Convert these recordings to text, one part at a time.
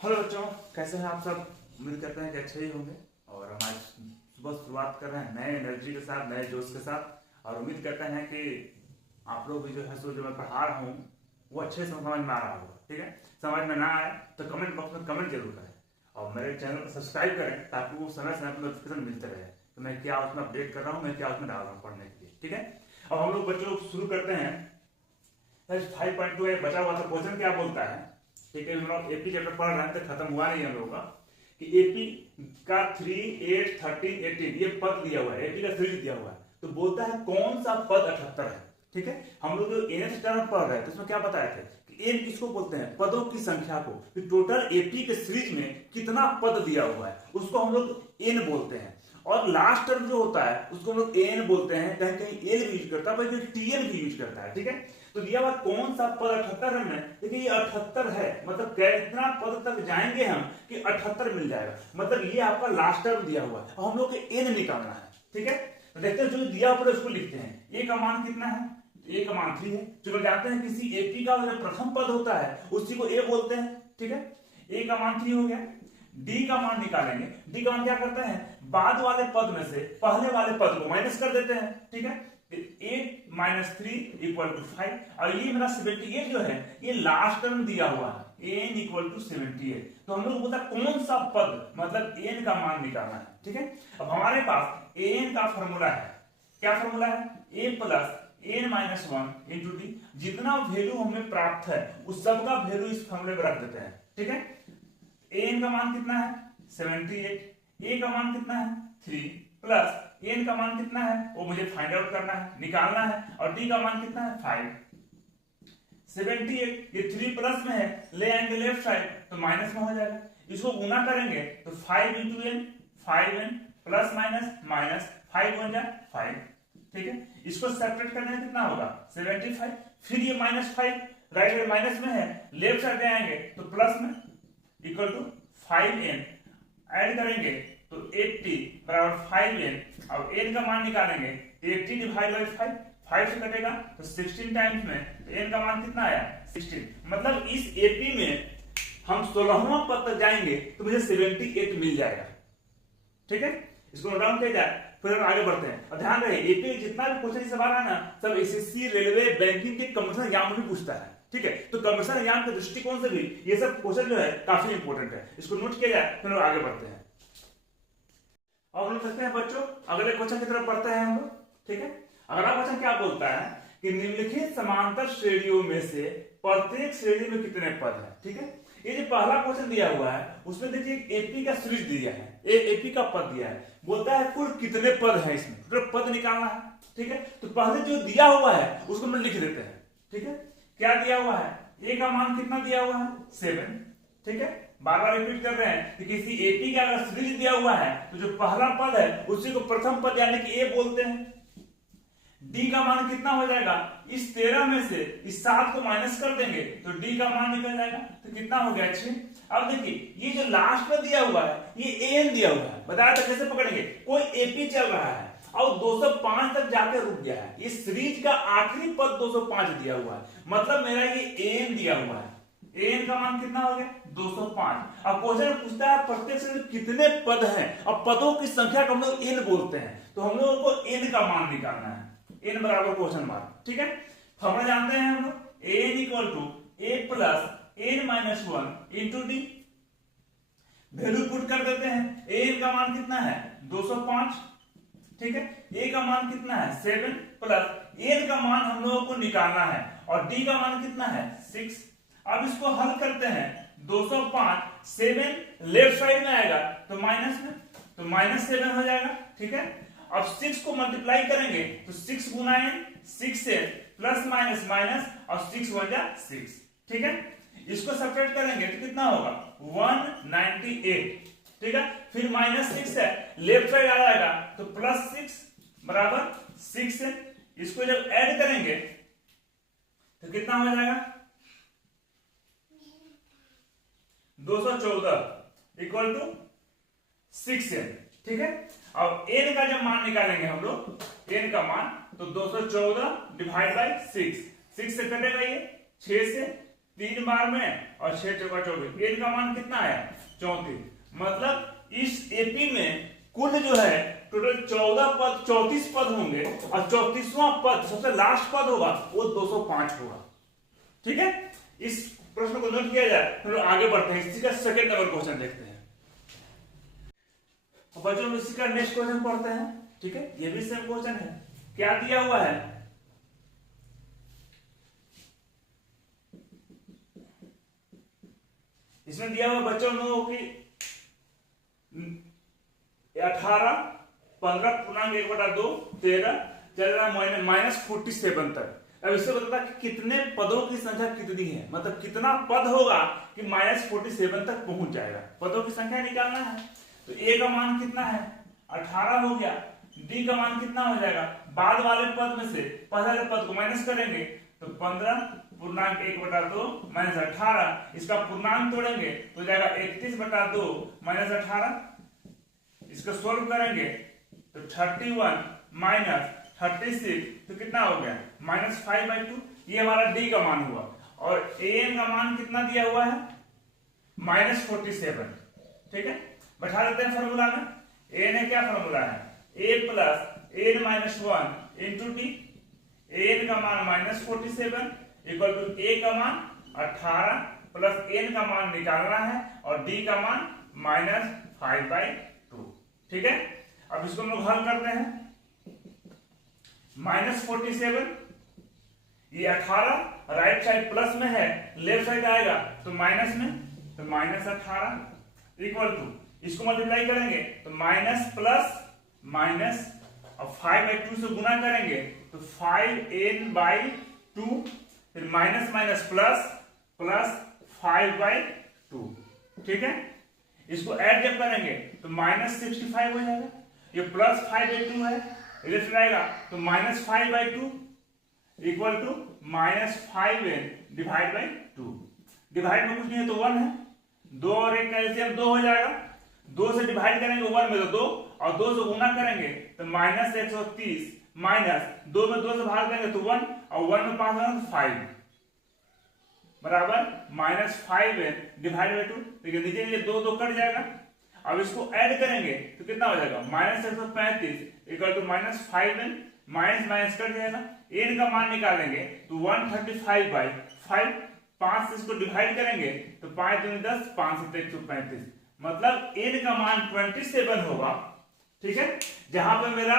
Hello बच्चों, कैसे हैं आप सब। उम्मीद करते हैं कि अच्छे ही होंगे। और हम आज सुबह शुरुआत कर रहे हैं नए एनर्जी के साथ, नए जोश के साथ। और उम्मीद करते हैं कि आप लोग भी जो है सो जो मैं पढ़ा रहा हूँ वो अच्छे से समझ में आ रहा होगा। ठीक है, समझ में ना आए तो कमेंट बॉक्स में कमेंट जरूर करें और मेरे चैनल को सब्सक्राइब करें ताकि वो समय समय पर नोटिफिकेशन मिलते रहे कि मैं क्या उसमें अपडेट कर रहा हूँ, मैं क्या उसमें डाल रहा हूँ पढ़ने के लिए। ठीक है, अब हम लोग बच्चों शुरू करते हैं। 5.2 बचा हुआ था क्वेश्चन क्या बोलता है। ठीक है, हम लोग एपी चैप्टर पढ़ रहे हैं तो खत्म हुआ नहीं हम लोगों का कि एपी का 3, 8, 13, 18 ये पद दिया हुआ है, एपी का सीरीज दिया हुआ है। तो बोलता है कौन सा पद 78 है। ठीक है, हम लोग जो nth टर्म पढ़ रहे हैं तो उसमें क्या बताया था कि एन किसको बोलते हैं, पदों की संख्या को। कि टोटल एपी के सीरीज में कितना पद दिया हुआ है उसको हम लोग एन बोलते हैं। और लास्ट टर्म जो होता है उसको हम लोग एन बोलते हैं, कहीं कहीं एल भी यूज करता है, कहीं टीएल भी यूज करता है। ठीक है, तो दिया हुआ कौन सा पद 78 में, देखिए ये 78 है, मतलब कितना पद तक जाएंगे हम कि 78 मिल जाएगा। मतलब ये आपका लास्ट टर्म दिया हुआ है और हम लोग को एन निकालना है। ठीक है, तो देखते हैं जो दिया हुआ उसको लिखते हैं। ए का मान कितना है, ए का मान 3 है। चलो जानते हैं किसी एपी का जो प्रथम पद होता है उसी को ए बोलते हैं। ठीक है, ए का मान 3 हो गया। डी का मान निकालेंगे। डी का मान क्या करते हैं, बाद वाले पद में से पहले वाले पद को माइनस कर देते हैं। ठीक है, 8 - 3 = 5 और ये मेरा 78 जो है ये लास्ट टर्म दिया हुआ है, n = 78। तो हम लोग बोलता कौन सा पद, मतलब n का मान निकालना है। ठीक है, अब हमारे पास n का फॉर्मूला है। क्या फॉर्मूला है, a + n - 1 × d। जितना वैल्यू हमें प्राप्त है उस सब का वैल्यू इस फॉर्मूले में रख देते हैं। ठीक है, n का मान कितना है 78, a का मान कितना है 3 प्लस n का मान कितना है वो मुझे फाइंड आउट करना है, निकालना है। और d का मान कितना है 5। 78 ये 3 प्लस में है, ले आएंगे लेफ्ट साइड तो माइनस में हो जाएगा। इसको गुना करेंगे तो 5 × n 5n plus minus minus 5 × 5। ठीक है, इसको सेपरेट करने में कितना होगा 75। फिर ये -5 राइट साइड माइनस में है, लेफ्ट साइड में आएंगे तो प्लस में इक्वल टू 5n ऐड करेंगे तो 80 बराबर 5n। अब n का मान निकालेंगे 80 / 5, 5 से कटेगा तो 16 टाइम्स में, तो n का मान कितना आया 16। मतलब इस एपी में हम 16वां पद तक जाएंगे तो मुझे 78 मिल जाएगा। ठीक है, इसको नोट डाउन किया जाए, फिर हम आगे बढ़ते हैं। और ध्यान रहे एपी जितना भी क्वेश्चन सवाल है ना सब एसएससी, रेलवे, बैंकिंग के कमिश्नर एग्जाम में भी पूछता है। ठीक है, तो कमिश्नर एग्जाम के दृष्टिकोण से भी ये सब क्वेश्चन जो है काफी इंपॉर्टेंट है, इसको नोट किया जाए फिर आगे बढ़ते हैं। अब हम लोग सकते हैं बच्चों अगले क्वेश्चन की तरफ पढ़ते हैं हम लोग। ठीक है, अगला क्वेश्चन क्या बोलता है कि निम्नलिखित समांतर श्रेणियों में से प्रत्येक श्रेणी में कितने पद हैं। ठीक है, ये जो पहला क्वेश्चन दिया हुआ है उसमें देखिए एपी का सीरीज दिया है, एपी का पद दिया है, बोलता है कुल कितने पद हैं इसमें, टोटल पद निकालना है। ठीक है, तो पहले जो दिया हुआ है उसको हम लिख देते हैं। ठीक है, क्या दिया हुआ है, ए का मान कितना दिया हुआ है 7। ठीक है, बार बार रिपीट कर रहे हैं कि किसी एपी का अगर सीरीज दिया हुआ है तो जो पहला पद है उसी को प्रथम पद यानी कि ए बोलते हैं। डी का मान कितना हो जाएगा, इस 13 में से इस 7 को माइनस कर देंगे तो डी का मान निकल जाएगा, तो कितना हो गया 6। अब देखिए ये जो लास्ट में दिया हुआ है ये एन दिया हुआ है, बताया था कैसे पकड़ेंगे। कोई एपी चल रहा है और 205 तक जाकर रुक गया है, इस सीरीज का आखिरी पद 205 दिया हुआ है, मतलब मेरा ये एन दिया हुआ है। एन का मान कितना हो गया 205। अब क्वेश्चन पूछता है प्रत्येक से कितने पद हैं, अब पदों की संख्या को हम लोग एन बोलते हैं, तो हम लोगों को एन का मान निकालना है, एन बराबर क्वेश्चन मार्क। ठीक है, फॉर्मूला जानते हैं हम लोग, n = a + n - 1 × d। Value put कर देते हैं, एन का मान कितना है 205। ठीक है, ए का मान कितना है 7 प्लस एन का मान हम लोगों को निकालना है और डी का मान कितना है 6। अब इसको हल करते हैं, 205 7 लेफ्ट साइड में आएगा तो माइनस में, तो -7 हो जाएगा। ठीक है, अब 6 को मल्टीप्लाई करेंगे तो 6 × n 6n plus minus minus और 6 × 1 6। ठीक है, इसको सेपरेट करेंगे तो कितना होगा 198। ठीक है, फिर -6 है लेफ्ट साइड आ जाएगा तो +6 बराबर 6n। इसको जब ऐड करेंगे तो कितना हो जाएगा 214 = 6n। ठीक है, अब n का जब मान निकालेंगे हम लोग, n का मान तो 214 / 6 से कटेगा ये 6 से, 3 बार में और 6 चौका 24, एन का मान कितना आया 34। मतलब इस एपी में कुल जो है टोटल 14 पद 34 पद होंगे और 34वां पद सबसे लास्ट पद होगा वो 205 होगा। ठीक है, इस प्रश्न को नोट किया जाए। हम लोग आगे बढ़ते हैं, इसी का सेकंड नंबर क्वेश्चन देखते हैं। बच्चों इसी का नेक्स्ट क्वेश्चन पढ़ते हैं। ठीक है, ये भी सेम क्वेश्चन है। क्या दिया हुआ है, इसमें दिया हुआ बच्चों लोगों की 18, 15 पूर्णांक 1/2, 13 चल रहा -47 तक। अब इससे बताता कि कितने पदों की संख्या कितनी है, मतलब कितना पद होगा कि -47 तक पहुंच जाएगा। पदों की संख्या निकालना है। तो ए का मान कितना है 18 हो गया, डी का मान कितना हो जाएगा, बाद वाले पद में से पहले पद को माइनस करेंगे तो 15 पूर्णांक 1/2 -18, इसका पूर्णांक तोड़ेंगे तो जाएगा 31/2 -18, इसको सोल्व करेंगे तो 31 -36 तो कितना हो गया -5/2। ये हमारा डी का मान हुआ। और एन का मान कितना दिया हुआ है -47। ठीक है, बैठा देते हैं फॉर्मूला में। एन है, क्या फॉर्मूला है, a + n - 1 into D. N का मान -47 इक्वल टू a का मान 18 प्लस n का मान निकालना है और d का मान -5/2। ठीक है, अब इसको हम लोग हल करते हैं। -47 ये 18 राइट साइड प्लस में है, लेफ्ट साइड आएगा तो माइनस में, तो -18 इक्वल टू इसको मल्टीप्लाई करेंगे तो माइनस प्लस माइनस और 5/2 से गुना करेंगे तो 5n/2, फिर माइनस माइनस प्लस प्लस 5/2। ठीक है, इसको ऐड जब करेंगे तो -65 हो जाएगा। ये प्लस 5/2 है, लेफ्ट आएगा तो -5/2 equal to -5n divide by 2। Divide में कुछ नहीं है तो 1 है, 2 और 1 का एलसीएम 2 हो जाएगा। 2 से डिवाइड करेंगे 1 में तो 2 और 2 से गुना करेंगे तो -130 माइनस 2 में 2 से भाग देंगे तो 1 और 1 में 5 तो 5 बराबर -5n डिवाइड बाई 2। देखिए नीचे ये 2 2 कट जाएगा। अब इसको ऐड करेंगे तो कितना हो जाएगा -135 equal to -5n, minus minus cut जाएगा। n का मान निकालेंगे तो 135/5, 5 से इसको डिवाइड करेंगे तो 5 दूनी 10, 5 से 135, मतलब n का मान 27 होगा। ठीक है, जहां पे मेरा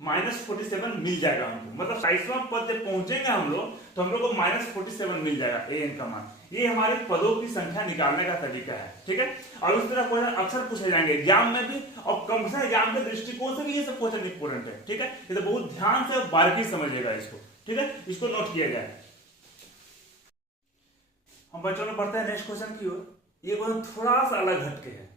-47 मिल जाएगा हमको, मतलब 27वां पद जब पहुंचेंगे हम लोग तो हम लोग को -47 मिल जाएगा an का मान। ये हमारे पदों की संख्या निकालने का तरीका है। ठीक है, और उस तरह क्वेश्चन अक्सर पूछे जाएंगे एग्जाम में भी, और कंपटीशन एग्जाम के दृष्टिकोण से भी ये सब क्वेश्चन इंपोर्टेंट है। ठीक है, ये तो बहुत ध्यान से बारीकी समझिएगा इसको। ठीक है, इसको नोट किया जाए। हम बच्चों में पढ़ते हैं नेक्स्ट क्वेश्चन की ओर। ये क्वेश्चन थोड़ा सा अलग हटके है।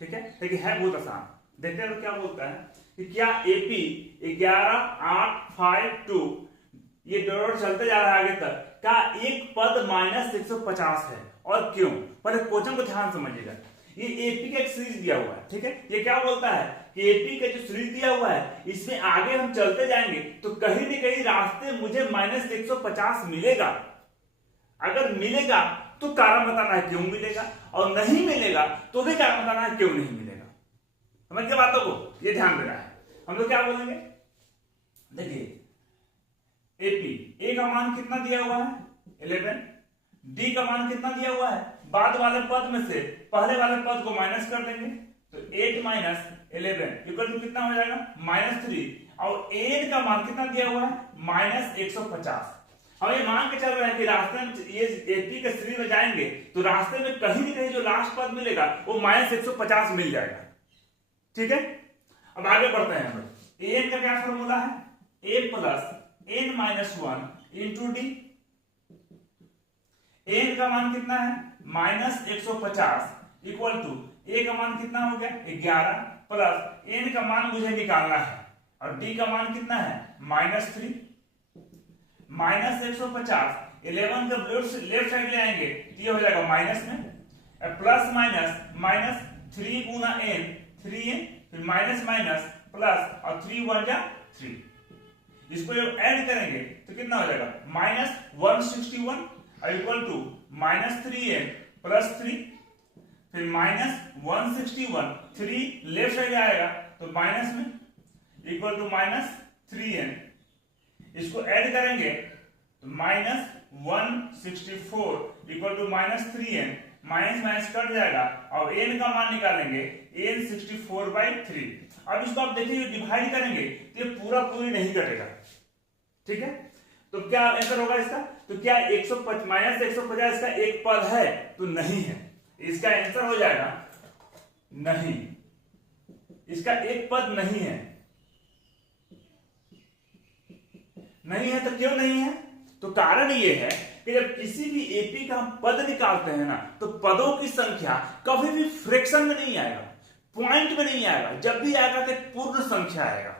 ठीक है, लेकिन है बहुत आसान। देखते हैं क्या बोलता है कि क्या एपी 11 8 5 2 ये डॉट चलते जा रहा है आगे तक का एक पद -150 है और क्यों। पहले क्वेश्चन को ध्यान समझिएगा। ये एपी का एक सीरीज दिया हुआ है। ठीक है, ये क्या बोलता है कि एपी का जो सीरीज दिया हुआ है इसमें आगे हम चलते जाएंगे तो कहीं न कहीं रास्ते मुझे -150 मिलेगा। अगर मिलेगा तो कारण बताना है क्यों मिलेगा, और नहीं मिलेगा तो भी कारण बताना है क्यों नहीं मिलेगा। समझ गए बातों को, ये ध्यान देना है। हम लोग क्या बोलेंगे, देखिए एपी ए का मान कितना दिया हुआ है 11, डी का मान कितना दिया हुआ है, बाद वाले पद में से पहले वाले पद को माइनस कर देंगे तो 8 - 11 इक्वल टू कितना हो जाएगा -3, और एन का मान कितना दिया हुआ है -150। अब ये मान के चल रहा है कि रास्ते में ये एपी के सीरीज में जाएंगे तो रास्ते में कहीं न कहीं जो लास्ट पद मिलेगा वो -150 मिल जाएगा। ठीक है, अब आगे बढ़ते हैं हम लोग। एन का क्या फॉर्मूला है, a + n - 1 into D. N का मान कितना है -150 इक्वल टू ए का मान कितना हो गया 11 प्लस एन का मान मुझे निकालना है और डी का मान कितना है -3। -150 11 का लेफ्ट साइड ले आएंगे तो ये हो जाएगा माइनस में, प्लस माइनस 3 गुना n 3n, फिर माइनस माइनस प्लस और 3 1 जा 3। इसको जब ऐड करेंगे तो कितना हो जाएगा -161 इक्वल टू -3n प्लस 3, फिर -161, 3 लेफ्ट साइड आएगा तो माइनस में इक्वल टू -3n, इसको ऐड करेंगे तो -164 equal to -3n, minus minus cut जाएगा और n का मान निकालेंगे n 64/3। अब इसको आप देखिए डिवाइड करेंगे तो ये पूरा पूरी नहीं कटेगा, ठीक है। तो क्या आंसर होगा इसका, तो क्या -150 इसका एक पद है, तो नहीं है, इसका आंसर हो जाएगा नहीं, इसका एक पद नहीं है। नहीं है तो क्यों नहीं है, तो कारण ये है कि जब किसी भी एपी का हम पद निकालते हैं ना, तो पदों की संख्या कभी भी फ्रैक्शन में नहीं आएगा, पॉइंट में नहीं आएगा, जब भी आएगा तो पूर्ण संख्या आएगा,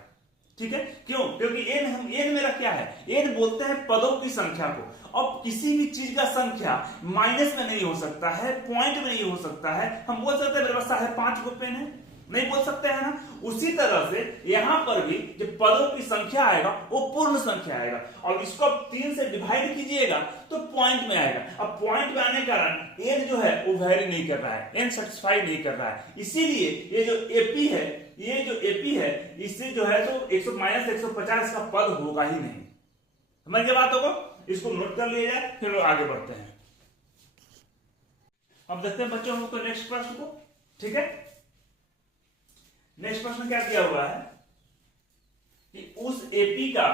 ठीक है। क्यों, क्योंकि n मेरा क्या है, n बोलते हैं पदों की संख्या को। अब किसी भी चीज का संख्या माइनस में नहीं हो सकता है, पॉइंट में नहीं हो सकता है। हम बोल सकते हैं मेरे पास 5.5 को पेन है, नहीं बोल सकते हैं ना। उसी तरह से यहां पर भी जब पदों की संख्या आएगा वो पूर्ण संख्या आएगा, और इसको आप 3 से डिवाइड कीजिएगा तो पॉइंट में आएगा। अब पॉइंट में आने के कारण n जो है वो वेरी नहीं कर रहा है, n सेटिस्फाई नहीं कर रहा है, इसीलिए ये जो एपी है, ये जो एपी है, इससे जो है तो 150 का पद होगा ही नहीं। समझ गए बातों को, इसको नोट कर लिया जाए, फिर आगे बढ़ते हैं। अब देखते हैं बच्चों को नेक्स्ट प्रश्न को, ठीक है। नेक्स्ट प्रश्न क्या दिया हुआ है कि उस एपी का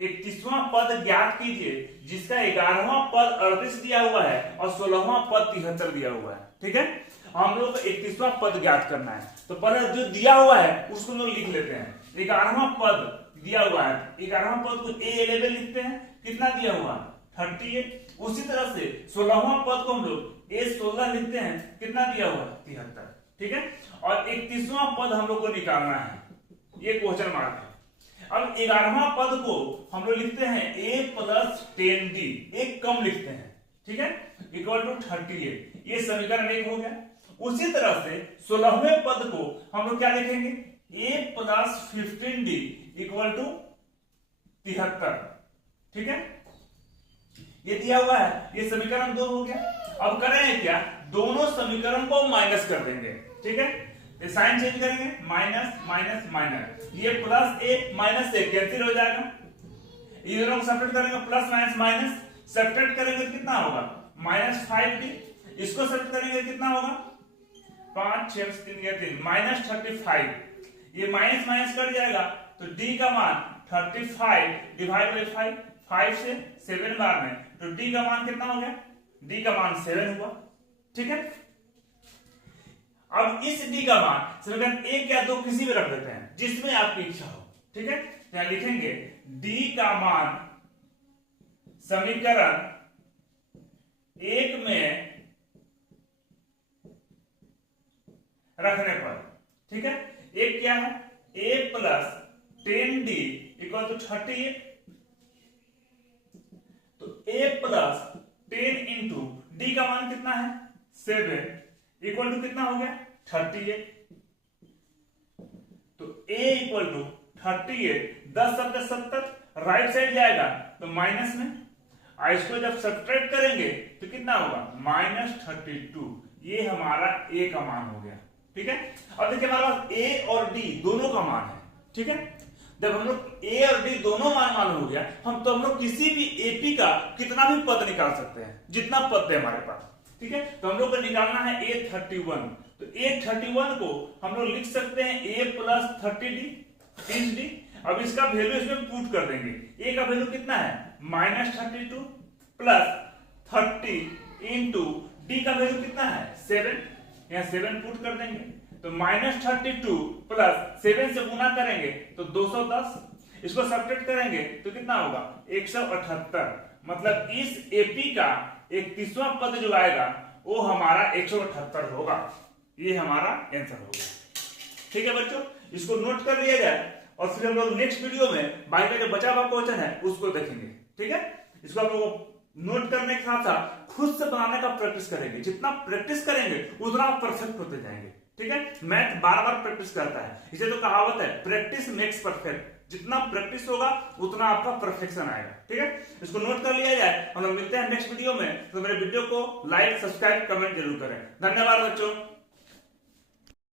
31वां पद ज्ञात कीजिए जिसका 11वां पद 38 दिया हुआ है और 16वां पद 73 दिया हुआ है, ठीक है। हम लोग को 31वां पद ज्ञात करना है, तो पहले जो दिया हुआ है उसको लोग लिख लेते हैं। 11वां पद दिया हुआ है, 11वां पद को A11 लिखते हैं, कितना दिया हुआ 38। उसी तरह से 16वां पद को हम लोग A16 लिखते हैं, कितना दिया हुआ 73, ठीक है। और 31वां पद हम लोग को निकालना है, ये क्वेश्चन मार्क है। अब 11वां पद को हम लोग लिखते हैं a + 10d, एक कम लिखते हैं, ठीक है, इक्वल टू 38। ये समीकरण 1 हो गया। उसी तरह से 16वें पद को हम लोग क्या लिखेंगे, a + 15d इक्वल टू 73, ठीक है। ये दिया हुआ है, ये समीकरण 2 हो गया। अब करेंगे क्या, दोनों समीकरण को माइनस कर देंगे, ठीक है। तो साइन चेंज करेंगे, माइनस माइनस माइनस, ये +a -a कैंसिल हो जाएगा। ये दोनों को सब्ट्रैक्ट करेंगे, प्लस माइनस माइनस, सब्ट्रैक्ट करेंगे तो कितना होगा -5d, इसको सब्ट्रैक्ट करेंगे कितना होगा 5 6 3 -35। ये माइनस माइनस कट जाएगा तो d का मान 35 डिवाइड बाई 5, 5 से 7 बार में, तो d का मान कितना हो गया, d का मान 7 हुआ, ठीक है। अब इस d का मान समीकरण 1 या 2 किसी भी रख देते हैं, जिसमें आपकी इच्छा हो, ठीक है। यहां लिखेंगे d का मान समीकरण 1 में रखने पर, ठीक है। एक क्या है, a + 10d इक्वल टू 38, तो a + 10 इंटू d का मान कितना है 7 इक्वल टू कितना हो गया 38। तो a equal to 38, 10 × 70, right side जाएगा तो माइनस में, इसको जब सब्ट्रैक्ट करेंगे तो कितना होगा -32। ये हमारा a का मान हो गया, ठीक है। अब देखिए हमारे पास a और d दोनों का मान है, ठीक है। जब हम लोग a और d दोनों मान मालूम हो गया, हम लोग किसी भी एपी का कितना भी पद निकाल सकते हैं, जितना पद है हमारे पास, ठीक है। तो हम लोग को निकालना है A31, तो A31 को हम लोग लिख सकते हैं a + 30d। अब इसका वैल्यू इसमें पुट कर देंगे, a का वैल्यू कितना है -32 + 30 इंटू d का वैल्यू कितना है 7, यहाँ 7 पुट कर देंगे, तो -32 + 7 से गुना करेंगे तो 210, इसको सब्ट्रैक्ट करेंगे तो कितना होगा 178। मतलब इस एपी का 31वां पद जो आएगा वो हमारा 178 होगा। ये हमारा आंसर होगा, ठीक है बच्चों। इसको नोट कर लिया जाए और फिर हम लोग नेक्स्ट वीडियो में बाकी का जो बचा हुआ क्वेश्चन है उसको देखेंगे, ठीक है। इसको आप लोग नोट करने के साथ साथ खुद से बनाने का प्रैक्टिस करेंगे, जितना प्रैक्टिस करेंगे उतना आप परफेक्ट होते जाएंगे, ठीक है। मैथ बार बार प्रैक्टिस करता है, इसे तो कहावत है प्रैक्टिस मेक्स परफेक्ट। जितना प्रैक्टिस होगा उतना आपका परफेक्शन आएगा। ठीक है, इसको नोट कर लिया जाए। हम लोग मिलते हैं नेक्स्ट वीडियो में। तो मेरे वीडियो को लाइक, सब्सक्राइब, कमेंट जरूर करें। धन्यवाद बच्चों।